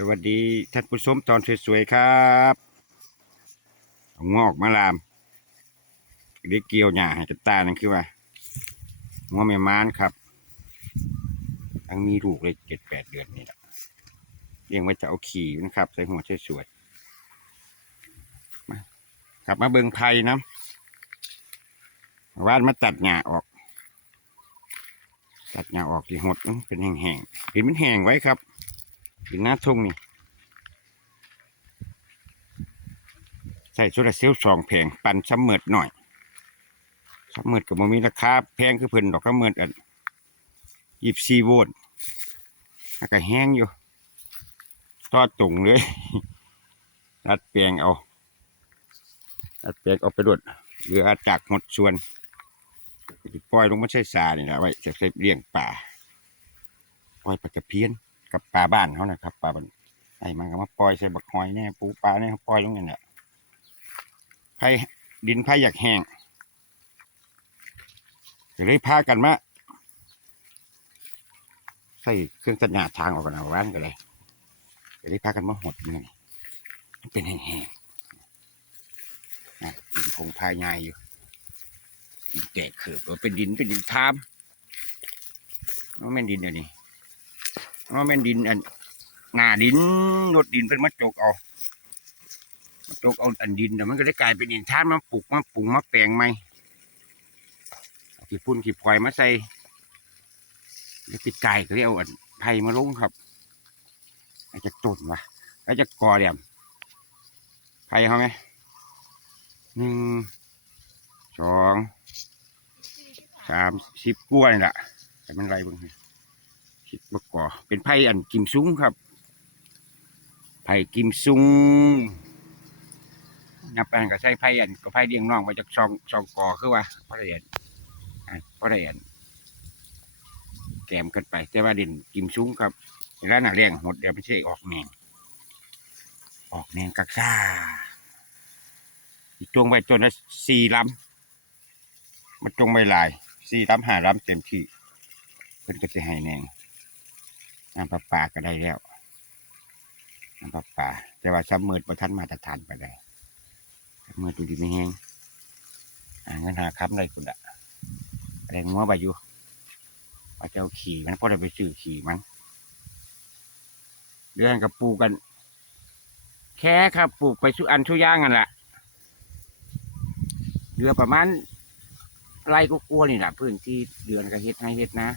สวัสดีท่านผู้ชมตอนสวยๆครับเอางอกมาลามเรียกเกี่ยวหญ้าให้กับตานั่นคือว่างัวแม่ม้านครับทั้งมีลูกเลยเจ็ดแปดเดือนนี่แหละเลี้ยงไว้จะเอาขี่นะครับ ใส่หัวสวยๆมาครับมาเบิงไผ่น้ำวานมาตัดหญ้าออก ตัดหญ้าออกที่หดมันเป็นแห้งๆเห็นมันแห้งไว้ครับ เป็นหน้าทุ่งนี่ใส่โซลาร์เซลสองแผงปั่นซ้ำเมิดหน่อยซ้ำเมิดก็บ่มีราคาแพงคือเพิ่นดอกซ้ำเมิดอันยิบสี่โวลต์แล้วก็แห้งอยู่ต่อตรงเลยรัดแปลงเอารัดแปลงเอาไปรดหรืออาจจากหมดส่วนปล่อยลงมาใช้สานี่แหละไว้จะใช้เลี้ยงป่าปล่อยปลากระเพี้ยน กับปลาบ้านเขานะครับปลาบ้านไอ้มันก็มาปล่อยใส่บักหอยเนี่ยปูปลาเนี่ยเขาปล่อยลงนี่แหละไผ่ดินไผ่อยากแห้งก็เลยพากันมาใส่เครื่องตัดหญ้าทางออกกันเอาร้านกันเลยก็เลยพากันมาหดนี่มันเป็นแห้งๆนะดินคงพายง่ายอยู่ดินแตกเขือบเป็นดินเป็นดินทามว่าแม่นดินเดี๋ยวนี้ ว่าแม่นดินอันหนาดินรถดินเป็นมาจกเอามาตกเอาอันดินแต่มันก็ได้กลายเป็นดินท่านมาปลูกมาปรุงมาแปลงใหม่ขี้พุ่นขี้พลอยมาใส่แล้วปิดไก่ก็เรียกเอาอันไผ่มาลงครับไอ้จะต้นวะไอ้จะกอเดียมไผ่เขาไหมหนึ่งสองสามสิบกล้วยนี่แหละแต่มันไรบ้างสิบ กว่ากอเป็นไผ่อันกิมซุ้งครับ ไผ่กิมซุ้งนับไปก็ใช้ไผ่อันก็ไผ่เลี้ยงน้องมาจากซองซองกอคือว่าพระเรียนพระเรียนแกมกันไป แต่ว่าเด่นกิมซุ้งครับแล้วน่ะเลี้ยงหดเดี๋ยวไม่ใช่ออกแหนงออกแหนงกักซ่าอีกจงไว้จนละสี่ลำมันจงไว้หลายสี่ลำห้าลำเต็มที่เพิ่นก็จะให้แหนง น้ำประปาก็ได้แล้วน้ำประปาแต่ว่าซ้ำมืดประทันมาตรฐานไปได้เมื่อดูดีไม่แห้งอ่าเงินหาค้ำเลยคุณอะแรงงัวไปอยู่ว่าจะเอาขี่มันเพราะไปซื้อขี่มันเรื่องกับปูกัน แค่ครับปลูกไปสุอันชุย่างกันแหละเดือประมาณไร่ก็กลัวนี่แหละพื้นที่เดือนก็เฮ็ดให้เฮ็ดนะ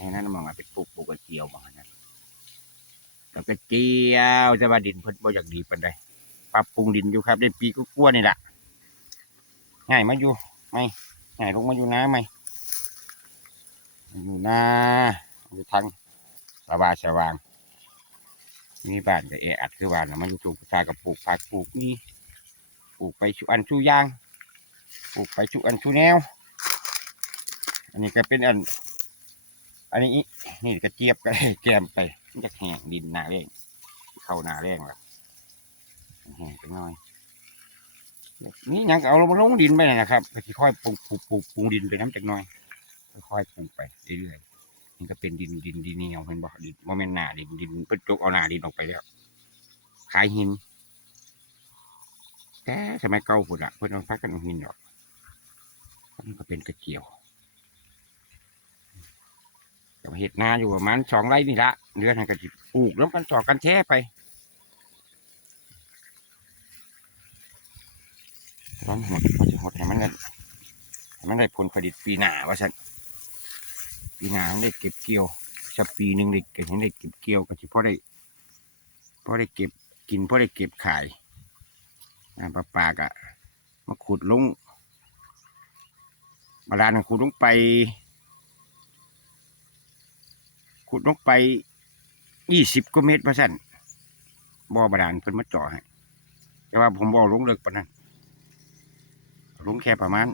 ให้นั่นมองว่าเป็นปลูกปลูกกระเจียวมองนั้นแล้วก็เจียวจะว่าดินเพิ่นบ่อยากดีปานใดปรับปรุงดินอยู่ครับ ได้ปีก็กลัวนี่แหละง่ายมาอยู่ไหมง่ายลงมาอยู่น้าไหมอยู่น้าอยู่ทางสบายสว่างมีบ้านก็แออัดคือบ้านนะมันอยู่ตรงกลากับปลูกผักปลูกนี่ปลูกไปชุอันชุยางปลูกไปชุอันชุแนว อันนี้ก็เป็นอัน อันนี้นี่กระเจี๊ยบก็แกมไปมันจะแห้งดินหนาแรงเข้าหนาแรงแล้วแห้งไปหน่อย นี่ยังเอาลงมาลงดินไปนะครับค่อยปลูกปลูกปลูกปรุงดินไปน้ำจากน้อยค่อยปลูกไปเรื่อยๆนี่ก็เป็นดินดินดินเหนียวเห็นบ่ดินโมเมนต์หนาดินดินเพิ่นจกเอาหนาดินออกไปแล้วขายหินแต่สมัยเก่าพุ่นละเพิ่นเอาพักกันหินออกมันก็เป็นกระเจียว เห็ดนาอยู่ประมาณสองไร่นี่ละเดือนให้กระจิปลูกแล้วกันต่อกันแท้ไปร้อนหดเขาจะหดให้มันได้ให้มันได้ผลผลิตปีหน้าว่าสันปีหน้ามันได้เก็บเกี่ยวสักปีหนึ่งได้เก็บให้ได้เก็บเกี่ยวก็จะพอได้พอได้เก็บกินพอได้เก็บขายน้ำปลาปากะมาขุดลงมาดานขุดลงไป ขุดลงไปยี่สิบกว่าเมตรว่าสันบ่อบาดาลเพิ่นมาเจ่อให้แต่ว่าผมบ่อลงเลิกปนนั้นลงแค่ประมาณ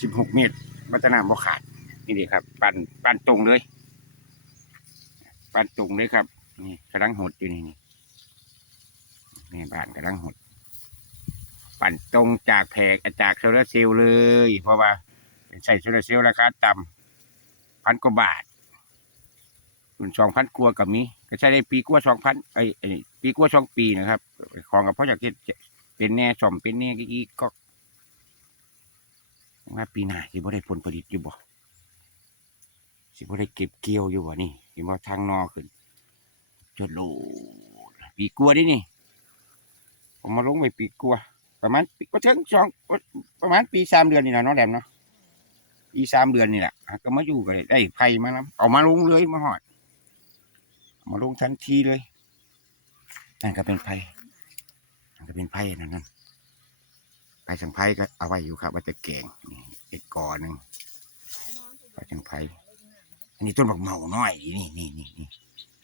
สิบหกเมตรวัฒนามบ่ขาด นี่ดีครับ ปั่นปั่นตรงเลย ปั่นตรงเลยครับ นี่กำลังหดอยู่นี่นี่นี่บ้านกำลังหด ปั่นตรงจากแผงจากโซลาร์เซลล์เลย เพราะว่าใส่โซลาร์เซลล์ราคาต่ำ พันกว่าบาทมันสองพันกว่ากับมีก็ใช้ได้ปีกว่าสองพันไอ้ไอ้ปีกว่าสองปีนะครับ ของกับพ่ออยากเฮ็เป็นแน่สอมเป็นแน่กี่ก็ว่าปีหน้าสิบ่ได้ผลผลิตอยู่บ่สิบ่ได้เก็บเกี่ยวอยู่บ่นี่สิบ่ทางนอขึ้นจนโลปีกลัวดินี่ ผมมาลงไปปีกลัว ประมาณปีก็ถึงสองประมาณปีสามเดือนนี่แหละเนาะแหลมเนาะ ปีสามเดือนนี่แหละก็มาอยู่กันได้ไผ่มานํเอามาลงเลยมาหอดเอามาลงทันทีเลยนั่นก็เป็นไผ่นั่นก็เป็นไผ่นั่นนั่นไผ่สังไผ่ก็เอาไว้อยู่ครับว่าจะแก่งนี่เอ็ดกอหนึ่งไผ่สังไผ่อันนี้ต้นบักเมาน้อยนี่นี่นี่นี่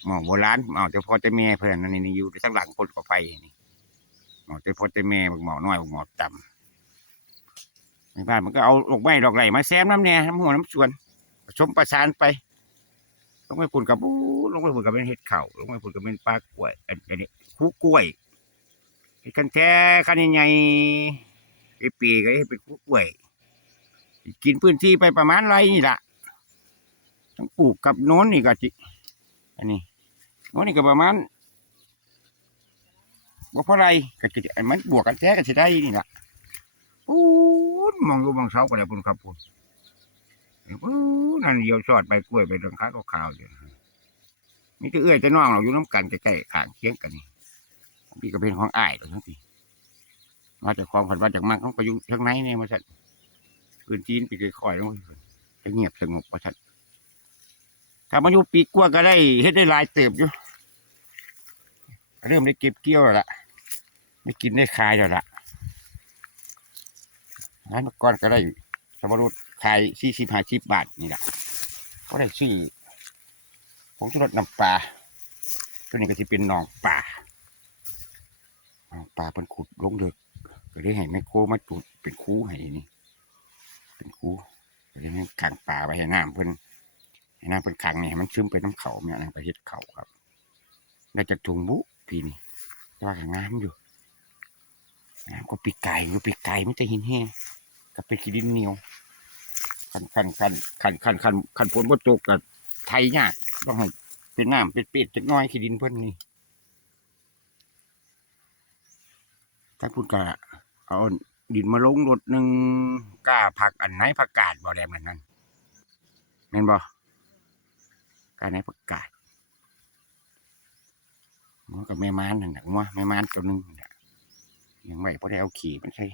เมาโบราณเมาแต่พอแต่แม่เพื่อนนั่นนี่อยู่ทั้งหลังคนก็ไฟนี่หมอเตพอเตแม่บอกหมอน้อยบอกหมอต่ำ ในบ้านมันก็เอาดอกไม้ดอกไหลมาแซมน้ำแน่น้ำหัวน้ำสวนผสมประสานไปลงไปปุ่นกับอู้ลงไปปุ่นกับเป็นเห็ดเข่าลงไปปุ่นกับเป็นปลากล้วยอันนี้คูกล้วยเห็ดกันแท้คันใหญ่ไอ้ปีก็ให้เป็นคูกล้วย กินพื้นที่ไปประมาณไรนี่ละต้องปลูกกับโน้นนี่ก็จิอันนี้โน้นนี่ก็ประมาณบ่าเพราะไรก็จะอันมันบวกกันแท้กันสิได้นี่ละูนมองดูมองเสาก็ได้ปุ่นครับปุ่นปูนนั่นเดียวสอดไปกล้วยไปตรงขาก็ขาวอยู่มีแต่เอื้อยแต่น้องเราอยู่น้ำกันใกล้ๆข้างเคียงกันนี่พี่ก็เป็นของอ้ายตัวทั้งทีมาจากคลองผันว่าจากมากเขาก็อยู่ทางในเนี่ยมาสัตว์พื้นที่นไปค่อยๆลงไปจะเงียบสงบมาสัตว์ถ้ามาอยู่ปีกว่าก็ได้เฮ็ดได้ลายเติบอยู่เริ่มได้เก็บเกี่ยวแล้วล่ะได้กินได้ขายแล้วล่ะ ร้านก่อนก็ได้สมรุษขายสี่สิบห้าสิบบาทนี่แหละก็ได้ชื่อผงชูรสน้ำปลาตัวนี้ก็จะเป็นหนองป่าหนองป่าเป็นขุดลงเลือกก็ได้ให้แม่โคมาจุดเป็นคูให้นี่ เป็นคูก็ได้ให้ขังป่าไว้ให้น้ำเพิ่นให้น้ำเพิ่นขังนี่ให้มันซึมไปน้ำเขาเนี่ยนะไปเฮ็ดเขาครับได้จากถุงบุปีนี้แต่ว่าก็งามอยู่งามก็ปีกไก่อยู่ปีกไก่ไม่จะหินแห้ง กับเป็นขี้ดินเหนียวขันขันขันขันขันขันขันฝนบ่ตกกับไทยยากต้องให้เป็นน้ำเป็นเป็ดจักน้อยขี้ดินเพิ่นนี่ถ้าพูดกะเอาดินมาลงรถหนึ่งกล้าผักอันไหนผักกาดบ่แดงนั่นนั่นแม่นบ่กล้าไหนผักกาดมันกับแม่ม้านนั่นแหละว่าแม่ม้านตัวหนึงนั่นน่ะยังไม่พอได้เอาขี่มันใช่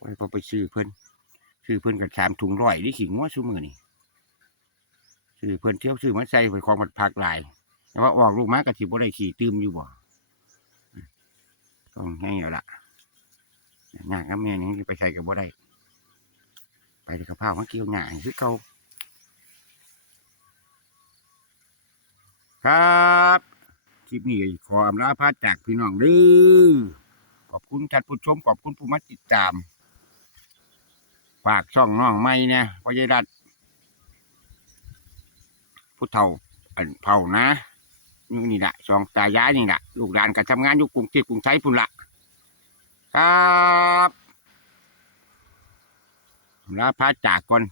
พอได้พอไปซื้อเพิ่นซื้อเพิ่นกับชามถุงร้อยนี่ขิงว่าซื้อมือนี่ซื้อเพิ่นเที่ยวซื้อมาใส่ไปของมันพักหลายแต่ว่าออกลูกม้ากระถิบบ่ได้ขี่ตืมอยู่บ่ต้องให้เอาละหน้ากับแม่นี่ไปใส่กับบ่ได้ ไปที่กระเพรามาเกี่ยวหน้าให้คือเก่าครับคลิปนี้ขออำลาพาจากพี่น้องเด้อขอบคุณท่านผู้ชมขอบคุณผู้มาติดตาม ฝากช่องน้องไม่เนี่ยพ่อใหญ่รัดผู้เฒ่าอันเผานะนี่นี่แหละสองตายายนี่แหละลูกหลานก็ทำงานอยู่กรุงเทพกรุงไทยพุ่นละครับลาพาจากก่อน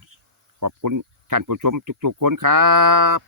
ขอบคุณท่านผู้ชมทุกๆคนครับ